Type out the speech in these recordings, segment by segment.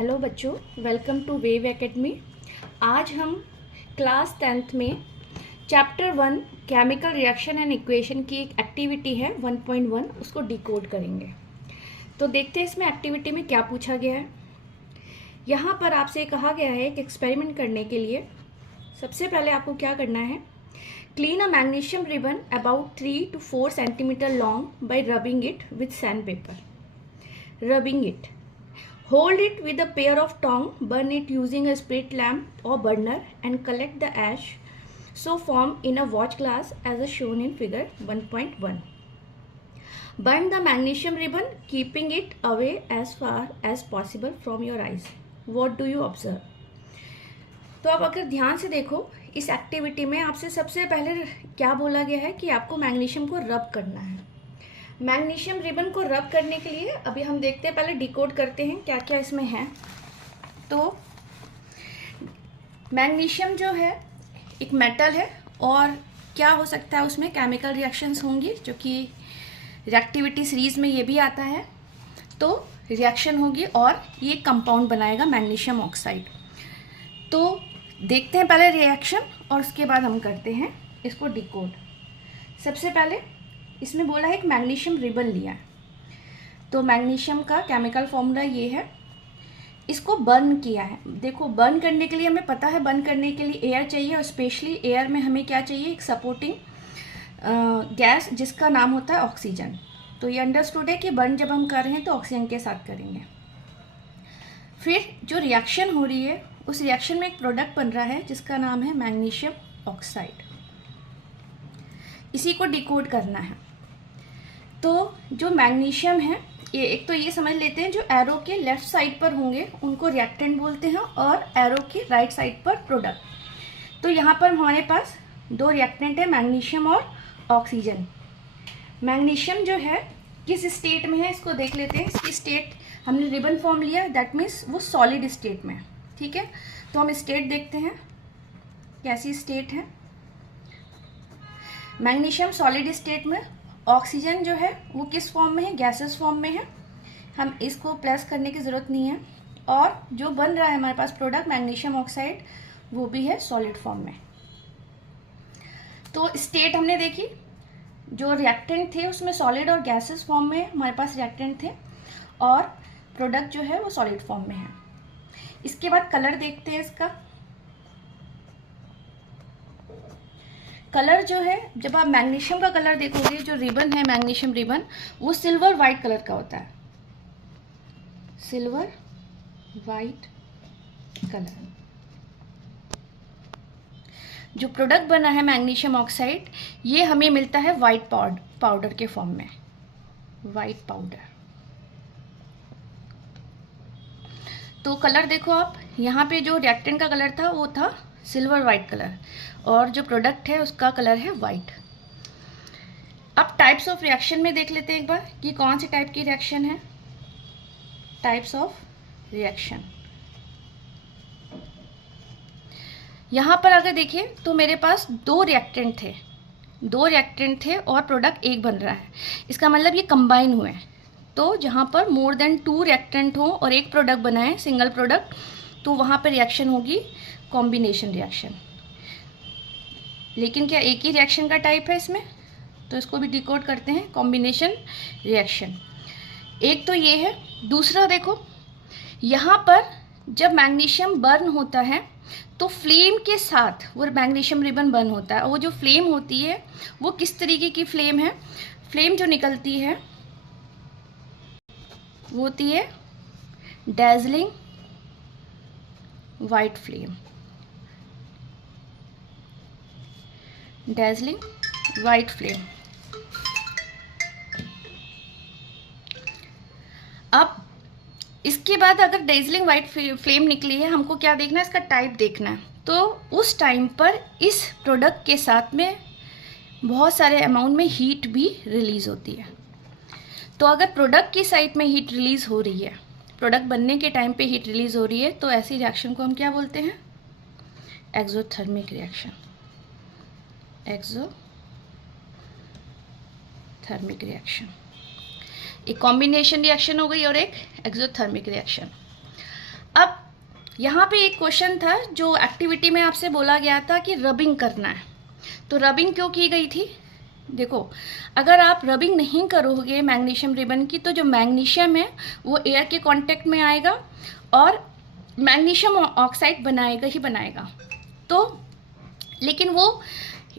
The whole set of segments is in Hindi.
हेलो बच्चों, वेलकम टू वेव एकेडमी। आज हम क्लास 10th में chapter 1 chemical reaction and equation की एक एक्टिविटी है 1.1, उसको डिकोड करेंगे। तो देखते हैं इसमें एक्टिविटी में क्या पूछा गया है। यहाँ पर आपसे कहा गया है कि एक्सपेरिमेंट करने के लिए सबसे पहले आपको क्या करना है, clean a magnesium ribbon about 3 to 4 centimetre long bye rubbing it with sand paper. Rubbing it, hold it with a pair of tongs, burn it using a spirit lamp or burner and collect the ash so formed in a watch glass as shown in figure 1.1. Burn the magnesium ribbon, keeping it away as far as possible from your eyes. What do you observe? तो अब अगर ध्यान से देखो, इस एक्टिविटी में आपसे सबसे पहले क्या बोला गया है कि आपको मैग्नीशियम को रब करना है। मैग्नीशियम रिबन को रब करने के लिए अभी हम देखते हैं, पहले डिकोड करते हैं क्या क्या इसमें है। तो मैग्नीशियम जो है एक मेटल है और क्या हो सकता है, उसमें केमिकल रिएक्शंस होंगी, जो कि रिएक्टिविटी सीरीज में ये भी आता है। तो रिएक्शन होगी और ये कंपाउंड बनाएगा मैग्नीशियम ऑक्साइड। तो देखते हैं पहले रिएक्शन और उसके बाद हम करते हैं इसको डिकोड। सबसे पहले इसमें बोला है एक मैग्नीशियम रिबन लिया है। तो मैग्नीशियम का केमिकल फॉर्मूला ये है, इसको बर्न किया है। देखो, बर्न करने के लिए हमें पता है, बर्न करने के लिए एयर चाहिए और स्पेशली एयर में हमें क्या चाहिए, एक सपोर्टिंग गैस जिसका नाम होता है ऑक्सीजन। तो ये अंडरस्टूड है कि बर्न जब हम कर रहे हैं तो ऑक्सीजन के साथ करेंगे। फिर जो रिएक्शन हो रही है, उस रिएक्शन में एक प्रोडक्ट बन रहा है जिसका नाम है मैग्नीशियम ऑक्साइड। इसी को डिकोड करना है। तो जो मैग्नीशियम है, ये एक तो ये समझ लेते हैं, जो एरो के लेफ्ट साइड पर होंगे उनको रिएक्टेंट बोलते हैं और एरो के राइट साइड पर प्रोडक्ट। तो यहाँ पर हमारे पास दो रिएक्टेंट है, मैग्नीशियम और ऑक्सीजन। मैग्नीशियम जो है किस स्टेट में है, इसको देख लेते हैं। इसकी स्टेट हमने रिबन फॉर्म लिया, दैट मीन्स वो सॉलिड स्टेट में है। ठीक है, तो हम स्टेट देखते हैं कैसी स्टेट है। मैग्नीशियम सॉलिड स्टेट में, ऑक्सीजन जो है वो किस फॉर्म में है, गैसेस फॉर्म में है। हम इसको प्लस करने की ज़रूरत नहीं है। और जो बन रहा है हमारे पास प्रोडक्ट मैग्नीशियम ऑक्साइड, वो भी है सॉलिड फॉर्म में। तो स्टेट हमने देखी, जो रिएक्टेंट थे उसमें सॉलिड और गैसेस फॉर्म में हमारे पास रिएक्टेंट थे और प्रोडक्ट जो है वो सॉलिड फॉर्म में है। इसके बाद कलर देखते हैं इसका। कलर जो है, जब आप मैग्नीशियम का कलर देखोगे, जो रिबन है मैग्नीशियम रिबन, वो सिल्वर वाइट कलर का होता है। Silver white colour. जो प्रोडक्ट बना है मैग्नीशियम ऑक्साइड, ये हमें मिलता है वाइट पाउडर के फॉर्म में, वाइट पाउडर। तो कलर देखो आप, यहाँ पे जो रिएक्टेंट का कलर था वो था सिल्वर वाइट कलर और जो प्रोडक्ट है उसका कलर है वाइट। अब टाइप्स ऑफ रिएक्शन में देख लेते हैं एक बार कि कौन सी टाइप की रिएक्शन है। टाइप्स ऑफ रिएक्शन, यहाँ पर अगर देखिए तो मेरे पास दो रिएक्टेंट थे और प्रोडक्ट एक बन रहा है। इसका मतलब ये कंबाइन हुए हैं। तो जहाँ पर मोर देन 2 रिएक्टेंट हो और एक प्रोडक्ट बना है, सिंगल प्रोडक्ट, तो वहाँ पर रिएक्शन होगी कॉम्बिनेशन रिएक्शन। लेकिन क्या एक ही रिएक्शन का टाइप है इसमें, तो इसको भी डिकोड करते हैं, कॉम्बिनेशन रिएक्शन। एक तो ये है। दूसरा देखो, यहाँ पर जब मैग्नीशियम बर्न होता है तो फ्लेम के साथ वो मैग्नीशियम रिबन बर्न होता है और वो जो फ्लेम होती है वो किस तरीके की फ्लेम है, फ्लेम जो निकलती है वो होती है dazzling white flame. Dazzling white flame. अब इसके बाद अगर डैज़लिंग वाइट फ्लेम निकली है, हमको क्या देखना है, इसका टाइप देखना है। तो उस टाइम पर इस प्रोडक्ट के साथ में बहुत सारे अमाउंट में हीट भी रिलीज होती है। तो अगर प्रोडक्ट की साइड में हीट रिलीज हो रही है, प्रोडक्ट बनने के टाइम पे हीट रिलीज हो रही है, तो ऐसी रिएक्शन को हम क्या बोलते हैं, एक्सोथर्मिक रिएक्शन। Exothermic reaction. एक कॉम्बिनेशन रिएक्शन हो गई और एक एक्सोथर्मिक रिएक्शन। यहाँ पे एक क्वेश्चन था जो एक्टिविटी में आपसे बोला गया था कि रबिंग करना है। तो रबिंग क्यों की गई थी? देखो, अगर आप रबिंग नहीं करोगे मैग्नीशियम रिबन की तो जो मैग्नीशियम है वो एयर के कांटेक्ट में आएगा और मैग्नीशियम ऑक्साइड बनाएगा ही बनाएगा। तो लेकिन वो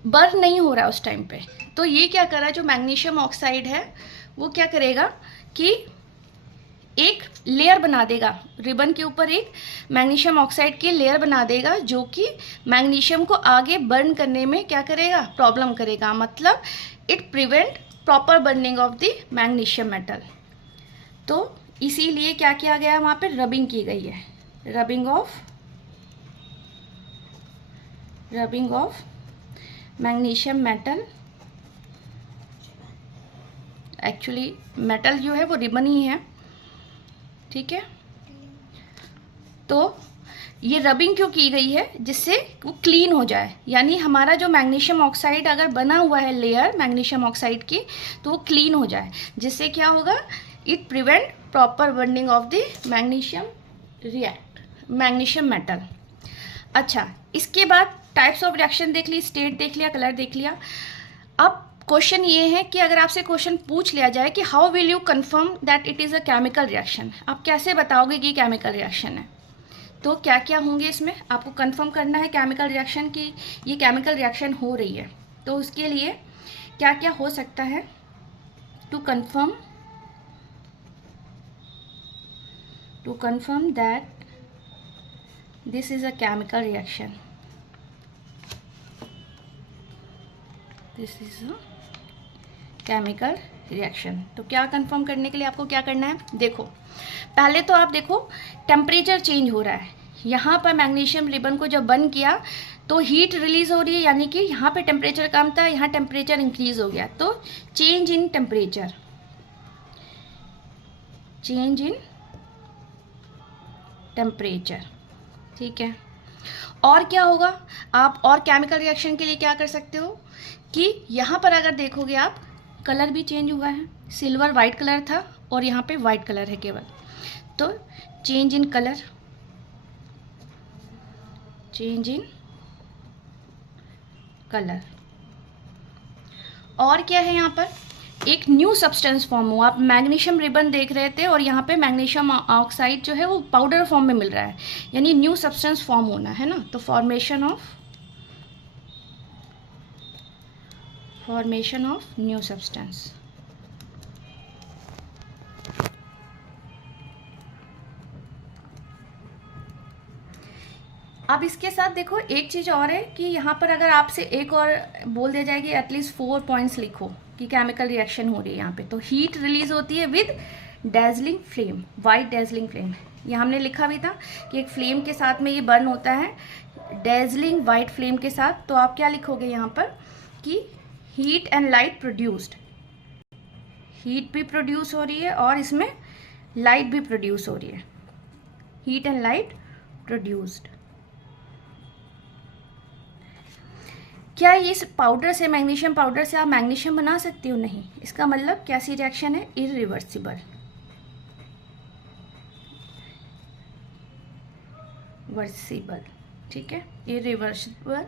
बर्न नहीं हो रहा उस टाइम पे। तो ये क्या कर रहा है, जो मैग्नीशियम ऑक्साइड है वो क्या करेगा कि एक लेयर बना देगा रिबन के ऊपर, एक मैग्नीशियम ऑक्साइड की लेयर बना देगा जो कि मैग्नीशियम को आगे बर्न करने में क्या करेगा, प्रॉब्लम करेगा। मतलब it prevent proper burning of the magnesium metal. तो इसीलिए क्या किया गया है, वहाँ पे रबिंग की गई है, rubbing of magnesium metal. Actually metal जो है वो रिबन ही है, ठीक है। तो ये रबिंग क्यों की गई है, जिससे वो क्लीन हो जाए। यानी हमारा जो मैग्नीशियम ऑक्साइड अगर बना हुआ है लेयर मैग्नीशियम ऑक्साइड की, तो वो क्लीन हो जाए, जिससे क्या होगा, it prevent proper burning of the magnesium metal. अच्छा, इसके बाद टाइप्स ऑफ रिएक्शन देख ली, स्टेट देख लिया, कलर देख लिया। अब क्वेश्चन ये है कि अगर आपसे क्वेश्चन पूछ लिया जाए कि how will you confirm that it is a chemical reaction, आप कैसे बताओगे कि केमिकल रिएक्शन है? तो क्या क्या होंगे इसमें, आपको कंफर्म करना है केमिकल रिएक्शन की ये केमिकल रिएक्शन हो रही है। तो उसके लिए क्या क्या हो सकता है, to confirm that this is a chemical reaction, this is a chemical reaction. तो क्या कंफर्म करने के लिए आपको क्या करना है, देखो पहले तो आप देखो टेम्परेचर चेंज हो रहा है। यहाँ पर मैग्नीशियम रिबन को जब बर्न किया तो हीट रिलीज हो रही है, यानी कि यहाँ पे टेम्परेचर कम था, यहाँ टेम्परेचर इंक्रीज हो गया। तो चेंज इन टेम्परेचर, ठीक है। और क्या होगा, आप और केमिकल रिएक्शन के लिए क्या कर सकते हो कि यहाँ पर अगर देखोगे आप, कलर भी चेंज हुआ है, सिल्वर वाइट कलर था और यहाँ पे वाइट कलर है केवल। तो चेंज इन कलर। और क्या है, यहाँ पर एक न्यू सब्सटेंस फॉर्म हुआ। आप मैग्नीशियम रिबन देख रहे थे और यहाँ पे मैग्नीशियम ऑक्साइड जो है वो पाउडर फॉर्म में मिल रहा है, यानी न्यू सब्सटेंस फॉर्म होना है ना। तो फॉर्मेशन ऑफ न्यू सब्सटेंस। अब इसके साथ देखो एक चीज़ और है कि यहाँ पर अगर आपसे एक और बोल दिया जाए कि एटलीस्ट 4 पॉइंट्स लिखो कि केमिकल रिएक्शन हो रही है यहाँ पे, तो हीट रिलीज होती है with dazzling flame, white dazzling flame. ये हमने लिखा भी था कि एक फ्लेम के साथ में ये बर्न होता है, डेजलिंग वाइट फ्लेम के साथ। तो आप क्या लिखोगे यहाँ पर कि heat and light produced, heat भी प्रोड्यूस हो रही है और इसमें लाइट भी प्रोड्यूस हो रही है, हीट एंड लाइट प्रोड्यूस्ड। क्या इस पाउडर से, मैग्नीशियम पाउडर से आप मैग्नीशियम बना सकते हो? नहीं। इसका मतलब कैसी रिएक्शन है, इरिवर्सिबल, ठीक है, इरिवर्सिबल